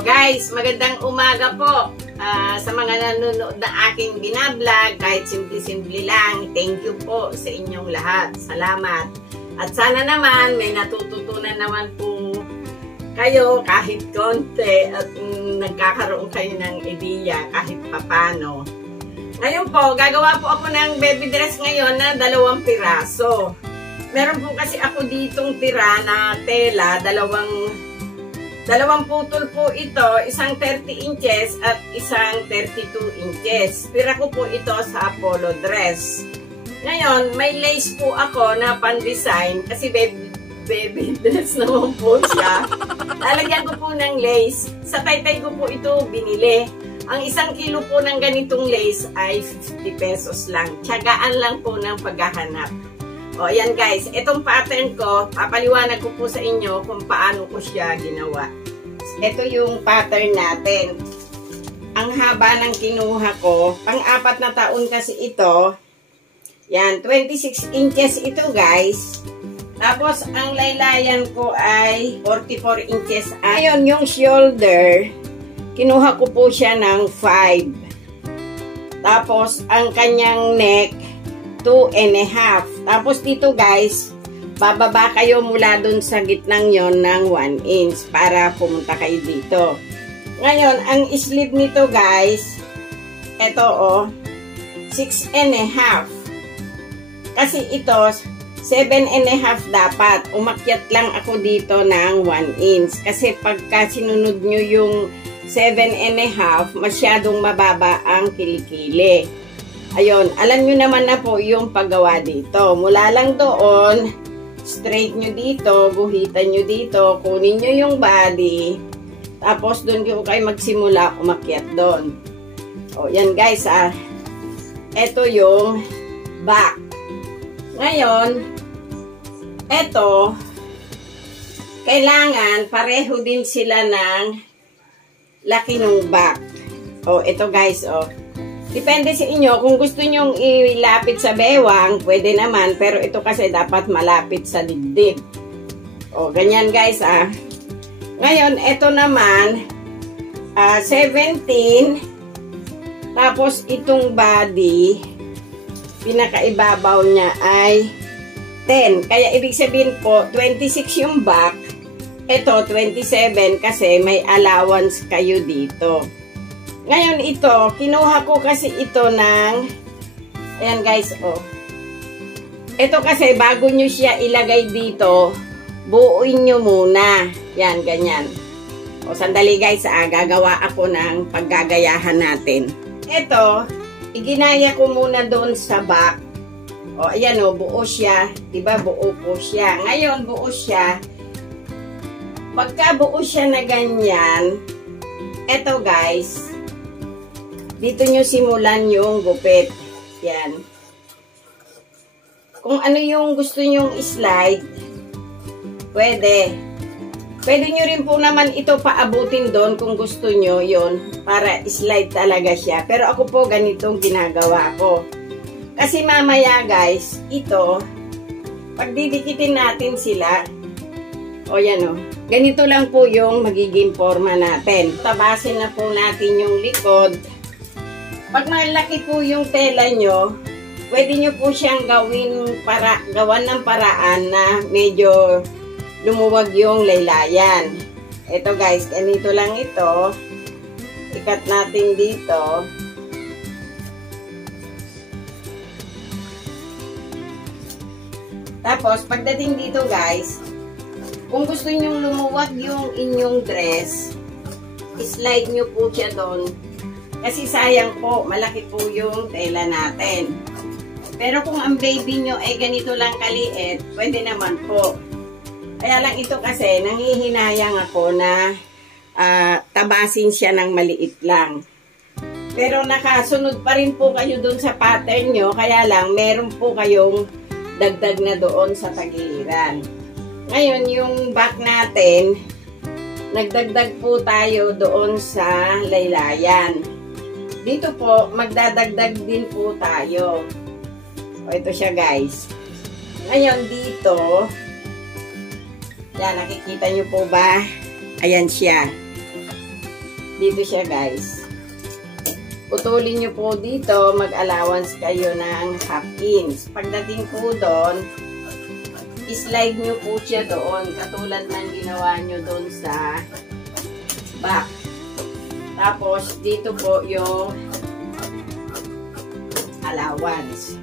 Guys, magandang umaga po sa mga nanonood na aking binablog, kahit simple-simple lang. Thank you po sa inyong lahat. Salamat. At sana naman may natututunan naman po kayo kahit konti at nagkakaroon kayo ng ideya kahit papano. Ngayon po, gagawa po ako ng baby dress ngayon na 2 piraso. Meron po kasi ako ditong tira na tela, dalawang putol po ito, isang 30 inches at isang 32 inches. Pira ko po ito sa polo dress. Ngayon, may lace po ako na pan-design kasi baby dress naman po siya. Lalagyan ko po ng lace. Sa Taytay ko po ito binili. Ang 1 kilo po ng ganitong lace ay 50 pesos lang. Tiyagaan lang po ng paghahanap. O, ayan guys. Itong pattern ko, papaliwanag ko po sa inyo kung paano ko siya ginawa. Ito yung pattern natin. Ang haba ng kinuha ko, pang-4 na taon kasi ito. Yan, 26 inches ito guys. Tapos, ang laylayan ko ay 44 inches. Ayun, yung shoulder, kinuha ko po siya ng 5. Tapos, ang kanyang neck, 2.5. Tapos, dito guys, bababa kayo mula dun sa gitnang yon ng 1 inch para pumunta kayo dito. Ngayon, ang sleeve nito guys, ito 6.5. Kasi ito, 7.5 dapat. Umakyat lang ako dito ng 1 inch. Kasi pagka sinunod nyo yung 7.5, masyadong mababa ang kilikili. Ayun, alam nyo naman na po yung paggawa dito. Mula lang doon, straight nyo dito, guhitan nyo dito, kunin nyo yung body, tapos doon kayo magsimula umakyat doon. O, yan guys ito yung back. Ngayon, ito, kailangan pareho din sila ng laki ng back. O, ito guys, depende sa inyo. Kung gusto nyong ilapit sa bewang, pwede naman. Pero ito kasi dapat malapit sa dibdib. O, ganyan guys, Ngayon, ito naman, 17. Tapos, itong body, pinakaibabaw niya ay 10. Kaya, ibig sabihin po, 26 yung back. Ito, 27 kasi may allowance kayo dito. Ngayon ito, kinuha ko kasi ito ng, ayan guys, ito kasi bago nyo siya ilagay dito, buuin nyo muna. Yan, ganyan. O, sandali guys, gagawa ako ng paggagayahan natin. Ito, iginaya ko muna doon sa back. O, ayan buo siya. Diba, buo po siya. Ngayon, buo siya. Pagka buo siya na ganyan, ito guys, dito nyo simulan yung gupit. Yan. Kung ano yung gusto nyong slide, pwede. Pwede nyo rin po naman ito paabutin doon kung gusto nyo yon para slide talaga siya. Pero ako po ganitong ginagawa ko. Kasi mamaya guys, ito, pagdidikitin natin sila, yan ganito lang po yung magiging forma natin. Tabasin na po natin yung likod. Pag malaki po yung tela nyo, pwede nyo po siyang gawan ng paraan na medyo lumuwag yung laylayan. Ito guys, ganito lang ito. Ikat natin dito. Tapos, pagdating dito guys, kung gusto nyo lumuwag yung inyong dress, slide nyo po siya doon. Kasi sayang po, malaki po yung tela natin. Pero kung ang baby nyo ay ganito lang kaliit, pwede naman po. Kaya lang ito kasi, nanghihinayang ako na tabasin siya ng maliit lang. Pero nakasunod pa rin po kayo dun sa pattern nyo, kaya lang meron po kayong dagdag na doon sa tagiliran. Ngayon, yung back natin, nagdagdag po tayo doon sa laylayan. Dito po, magdadagdag din po tayo. Ito siya guys. Ngayon dito, yan, nakikita nyo po ba? Ayan siya. Dito siya guys. Putulin nyo po dito, mag-allowance kayo ng half inch. Pagdating po doon, slide nyo po siya doon, katulad ng ginawa nyo doon sa back. Tapos, dito po yung allowance.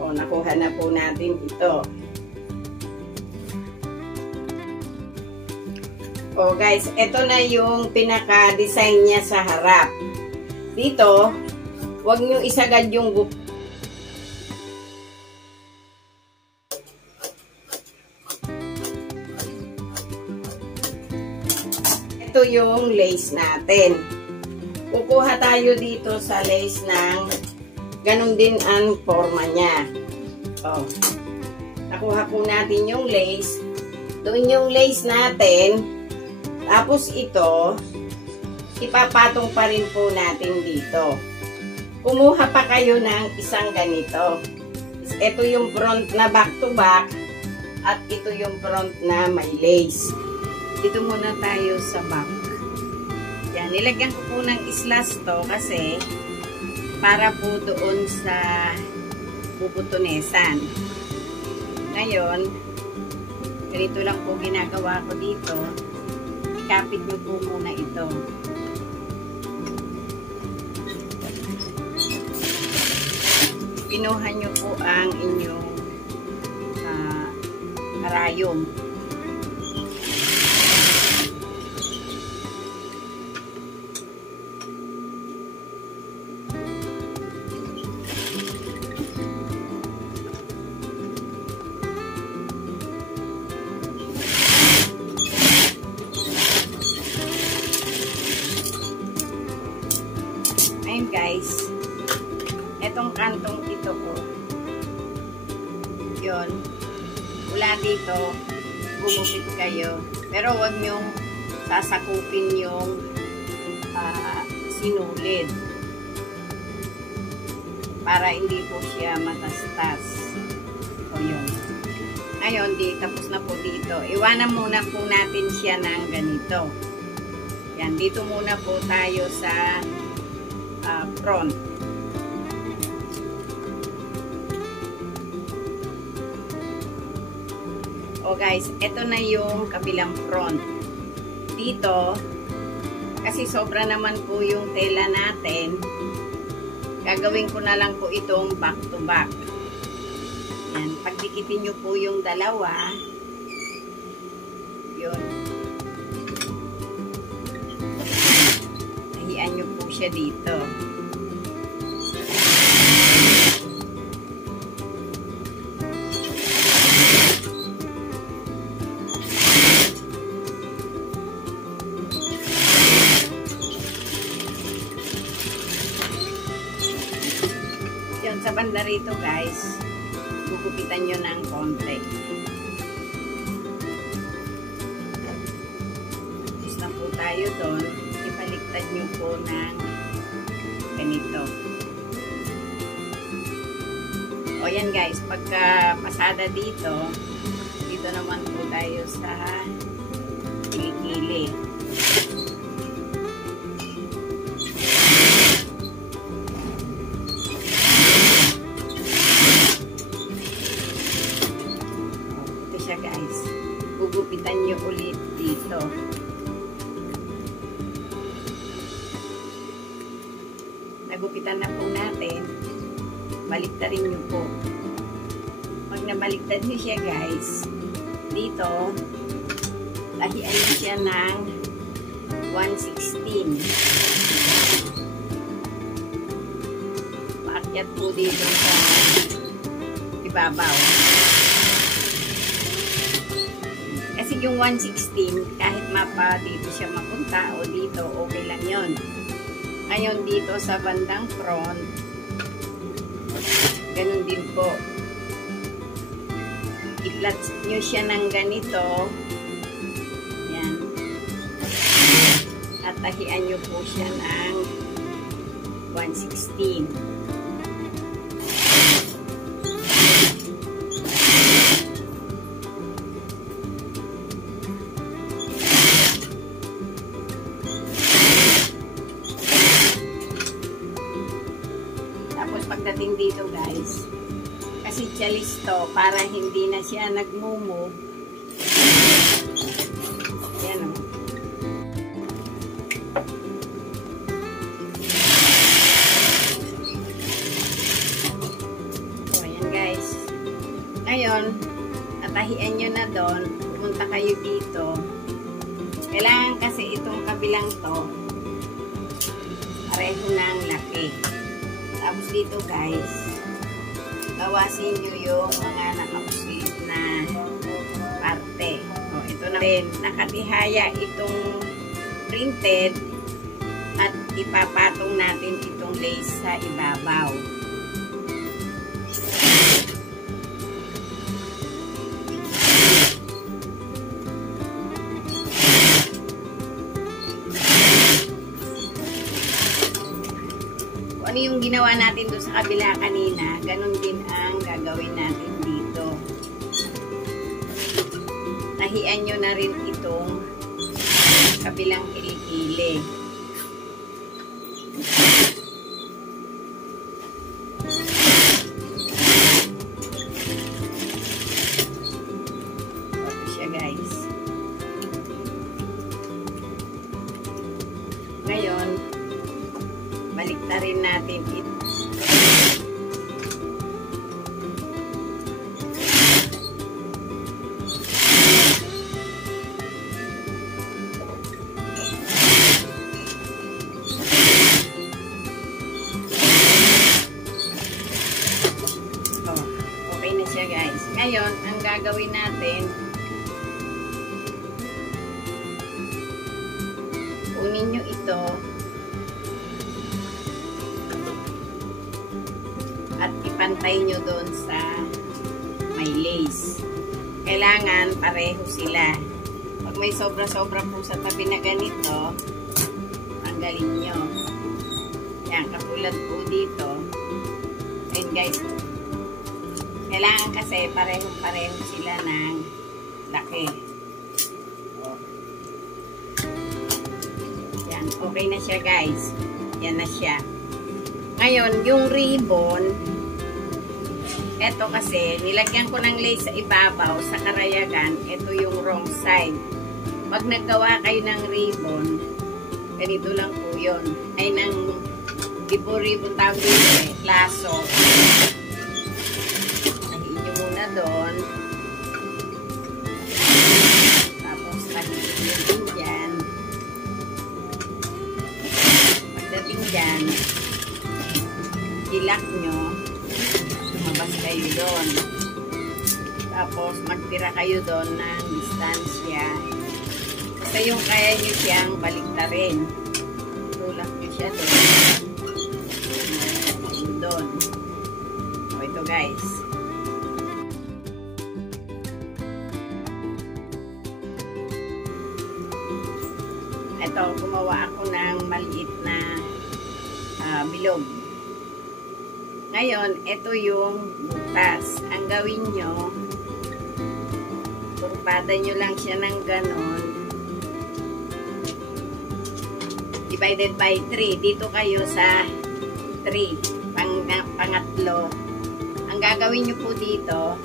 O, nakuha na po natin ito. O guys, ito na yung pinaka-design niya sa harap. Dito, huwag nyo isagad yung gupit. Ito yung lace natin. Kukuha tayo dito sa lace ng ganun din ang forma niya. O, nakuha po natin yung lace. Doon yung lace natin. Tapos ito, ipapatong pa rin po natin dito. Kumuha pa kayo ng isang ganito. Ito yung front na back to back at ito yung front na may lace. Dito muna tayo sa back. Yan, nilagyan ko po ng islas to kasi para po doon sa bubutunesan. Ngayon, ganito lang po ginagawa ko dito. Ikapit nyo po muna ito. Pinuhan nyo po ang inyong karayom. Ayun guys, etong kantong ito po, yun, mula dito, gumupit kayo, pero huwag nyong sasakupin yung sinulid para hindi po siya matastas. O yun. Ngayon, tapos na po dito. Iwanan muna po natin siya ng ganito. Yan, dito muna po tayo sa front. O guys, ito na yung kabilang front. Dito, kasi sobra naman po yung tela natin, gagawin ko na lang po itong back to back. Yan, pagdikitin nyo po yung dalawa, yun. Nahian nyo po siya dito. Yun, sa banda rito guys, gugupitan nyo ng konti. Tapos na po tayo doon. Ibaliktad nyo po ng ganito. O yan guys, pagka pasada dito, dito naman po tayo sa kilikili. Ito siya guys. Gugupitan nyo ulit dito. Nagupitan na po natin. Baliktarin nyo po. Pag nabaliktad nyo siya guys, dito, lahian nyo siya ng 1/16. Paakyat po dito sa ibabaw. Kasi yung 1/16, kahit mapa dito siya mapunta o dito, okay lang yun. Ngayon dito sa bandang front, ganun din po. I-flat nyo siya ng ganito. Yan. At tahian nyo po siya ng 1/16. siya listo para hindi na siya nagmumove. Yan o. So, ayan guys. Ngayon, natahian nyo na doon. Pumunta kayo dito. Kailangan kasi itong kabilang to, pareho na ang laki. Tapos dito guys, bawasin nyo yung mga nakapusit na parte. O, ito na rin. Nakatihaya itong printed at ipapatong natin itong lace sa ibabaw. Ano yung ginawa natin doon sa kabila kanina, ganun din ang gagawin natin dito. Tahian nyo na rin itong kabilang kilikili. Ito siya guys. Ngayon, baliktarin natin ito. Okay na siya guys. Ngayon, ang gagawin natin, kunin nyo ito at ipantay nyo doon sa may lace. Kailangan pareho sila. Pag may sobra-sobra po sa tabi na ganito, tanggalin nyo. Yan, katulad po dito. Ayun guys. Kailangan kasi pareho-pareho sila ng laki. Yan, okay na siya guys. Yan na siya. Ngayon, yung ribbon, eto kasi, nilagyan ko ng lace sa ibabaw, sa karayagan, eto yung wrong side. Pag naggawa kayo ng ribbon, ganito lang po yun. Ay, ng ribbon tawag dito eh, laso. Nahiin nyo muna doon. Tapos, nahiin nyo din dyan. Pagdating dyan, ilak nyo, lumabas kayo doon. Tapos, magtira kayo doon ng distansya. Basta yung kaya nyo siyang baliktarin. Tulak nyo siya doon. Doon. O, ito guys. Ito, gumawa ako ng maliit na bilog. Ngayon, ito yung butas. Ang gawin nyo, kurpada nyo lang siya ng ganon. Divided by 3. Dito kayo sa 3. Pangatlo. Ang gagawin nyo po dito,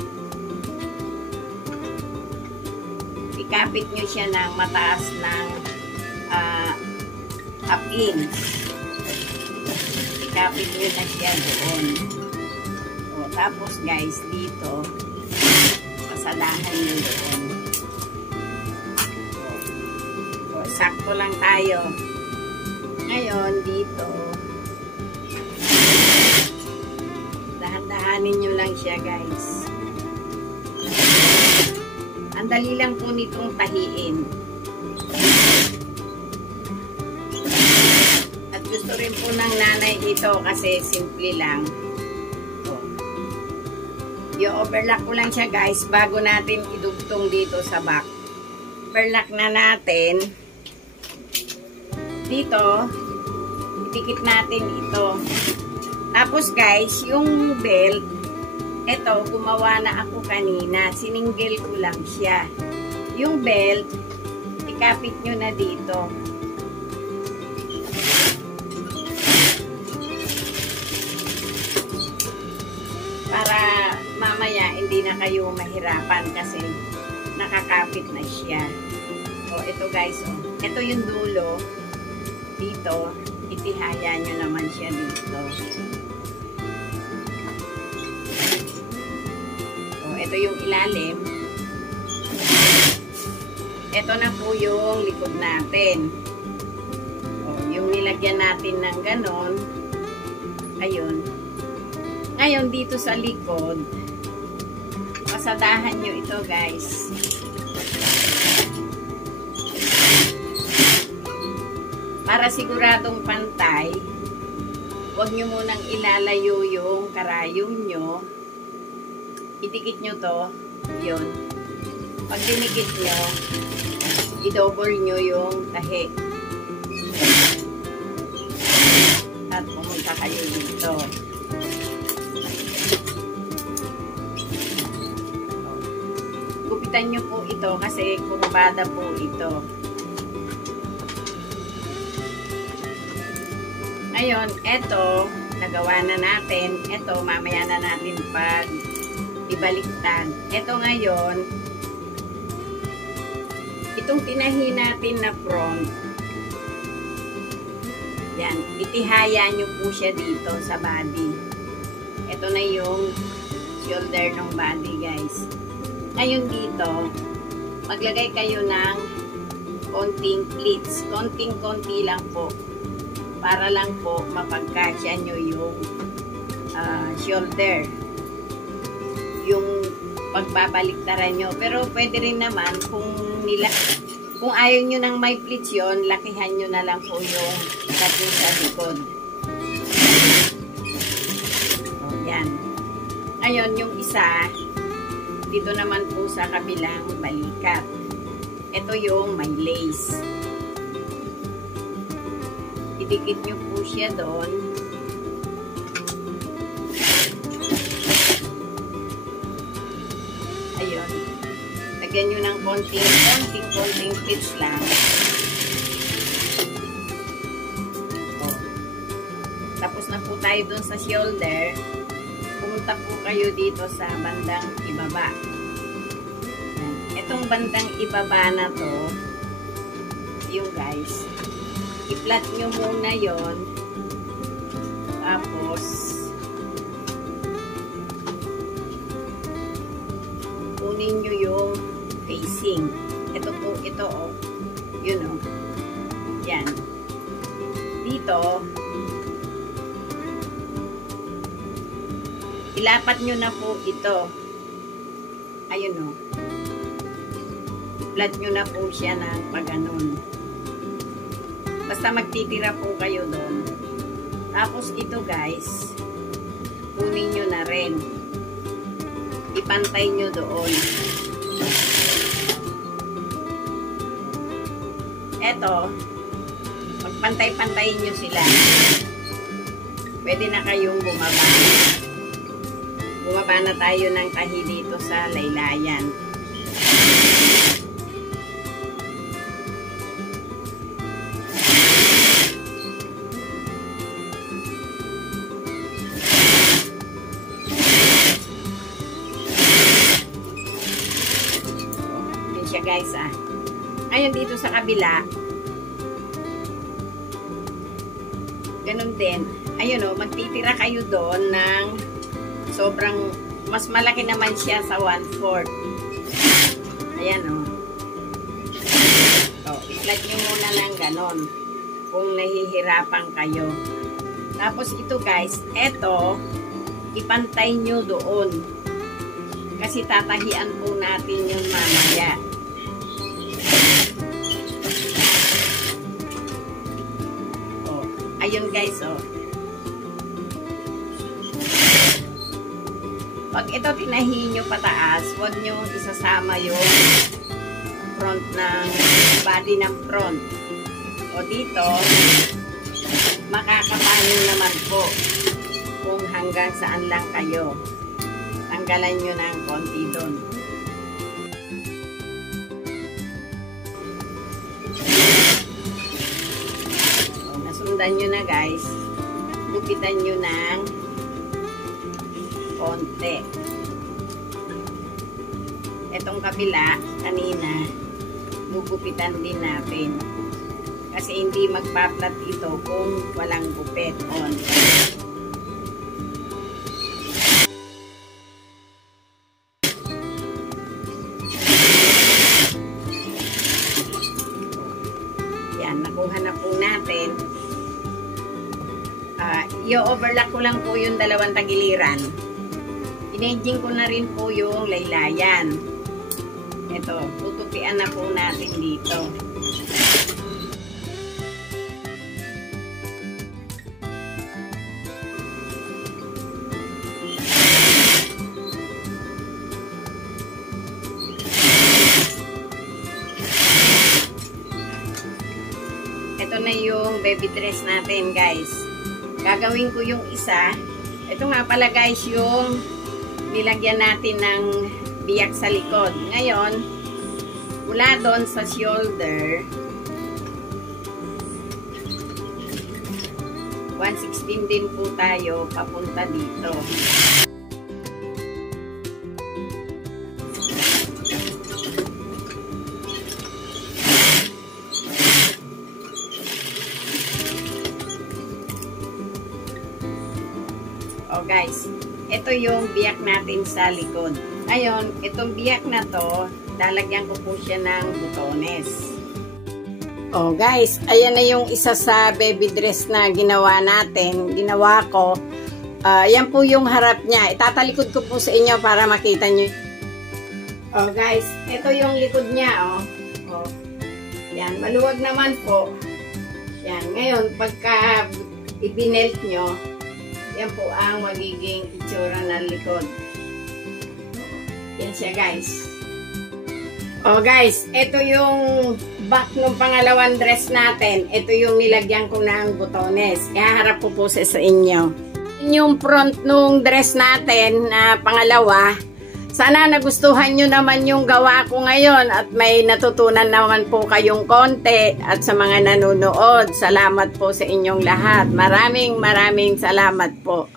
ikapit nyo siya ng mataas ng half inch. Ikapit nyo na siya doon. O, tapos guys, dito, pasadahan nyo doon. O, sakto lang tayo. Ngayon, dito, dahan-dahanin nyo lang siya guys. Ang dali lang po nitong tahiin. At gusto rin po ng nanay ito kasi simple lang. I-overlock ko lang siya guys bago natin idugtong dito sa back. Overlock na natin. Dito, itikit natin ito. Tapos guys, yung belt, ito, gumawa na ako kanina. Sininggil ko lang siya. Yung belt, ikapit nyo na dito. Para mamaya na kayo mahirapan kasi nakakapit na siya. O, ito guys, o. Ito yung dulo. Dito, itihaya nyo naman siya dito. O, ito yung ilalim. Ito na po yung likod natin. O, yung nilagyan natin ng ganon. Ayun. Ngayon, dito sa likod, pasadahan nyo ito guys. Para siguradong pantay, huwag nyo munang ilalayo yung karayom nyo. Idikit nyo to. Yun. Pag dinikit nyo, i-double nyo yung tahi. At pumunta kayo dito. Gupitan nyo po ito kasi kurbada po ito. Ngayon, eto, nagawa na natin. Eto, mamaya na natin pag ibaliktad. Eto ngayon, itong tinahi natin na front, yan, itihaya nyo po siya dito sa body. Eto na yung shoulder ng body, guys. Ngayon dito, maglagay kayo ng konting pleats. Konting-konti lang po. Para lang po mapagkasya nyo yung shoulder. Yung pagbabaliktaran nyo. Pero pwede rin naman kung ayaw nyo nang may pleats yun, lakihan nyo na lang po yung tapo sa likod. O, yan. Ngayon, yung isa, dito naman po sa kabilang balikat. Ito yung may lace. Idikit nyo po siya doon. Ayun. Lagyan nyo ng konting pleats lang. O. Tapos na po tayo doon sa shoulder. Pumunta po kayo dito sa bandang ibaba. Itong bandang ibaba na to, yung guys, i-flat nyo muna yon. Tapos kunin nyo yung facing. Ito po, ito oh. Yun oh. Yan. Dito, ilapat nyo na po ito. Ayun oh. I-flat nyo na po siya ng pag-ganon. Basta magtitira po kayo doon. Tapos ito guys, kunin nyo na rin. Ipantay nyo doon. Eto, magpantay-pantayin nyo sila. Pwede na kayong bumaba. Bumaba na tayo ng tahi dito sa laylayan. Guys, ngayon dito sa kabila, ganun din. Ayun o, magtitira kayo doon ng sobrang, mas malaki naman siya sa 1/4. Ayan o. So, i-flat nyo muna ng ganon kung nahihirapan kayo. Tapos ito guys, eto, ipantay nyo doon. Kasi tatahian po natin yung mamaya. Ayun guys, oh. Pag ito tinahi nyo pataas, huwag nyo isasama yung front ng body ng front. O dito, makakapanin naman po kung hanggang saan lang kayo. Tanggalan nyo ng konti doon. Sundan nyo na guys, gupitan nyo ng konti. Itong kabila, kanina, gugupitan din natin. Kasi hindi magpa-flat ito kung walang gupit on. Yan, nakuha na po natin. I-overlock ko lang po yung dalawang tagiliran. Inedging ko na rin po yung laylayan. Ito, tutupian na po natin dito. Ito na yung baby dress natin, guys. Gagawin ko yung isa. Ito nga pala, guys, yung nilagyan natin ng biyak sa likod. Ngayon, mula doon sa shoulder, 116 din po tayo papunta dito. O guys, ito yung biyak natin sa likod. Ngayon, itong biyak na to, lalagyan ko po siya ng butones. O guys, ayan na yung isa sa baby dress na ginawa natin. Ginawa ko. Yan po yung harap niya. Itatalikod ko po sa inyo para makita nyo. O guys, ito yung likod niya. O. Yan, maluwag naman po. Yan, ngayon, pagka ibinelt nyo, yan po ang magiging itsura ng likod. Yan siya, guys. O guys, ito yung back ng pangalawang dress natin. Ito yung nilagyan ko ng butones. Ihaharap ko po sa inyo. Yung front nung dress natin na pangalawa. Sana nagustuhan nyo naman yung gawa ko ngayon at may natutunan naman po kayong konti. At sa mga nanonood, salamat po sa inyong lahat. Maraming salamat po.